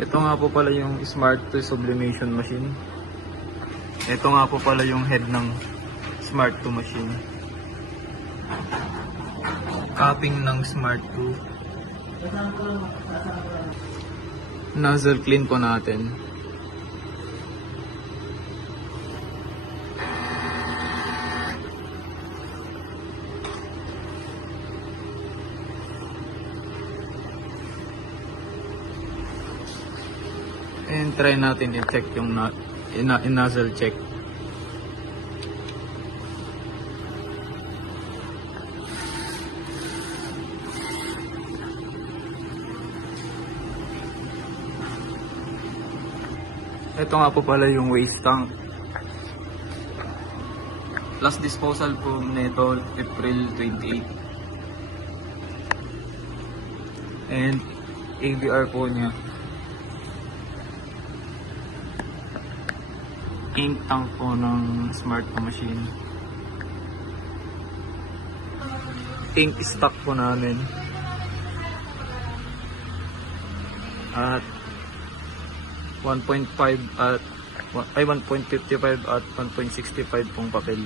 Ito nga po pala yung Smart 2 sublimation machine. Ito nga po pala yung head ng Smart 2 machine. Capping ng Smart 2. Nozzle clean po natin. And try natin i-check yung nozzle check. Ito nga po pala yung waste tank. Last disposal po nito April 28. And ABR po niya. Ink tank po ng Smart 2 machine. Ink stock po namin. At 1.5 at 1.55 at 1.65 pong papel.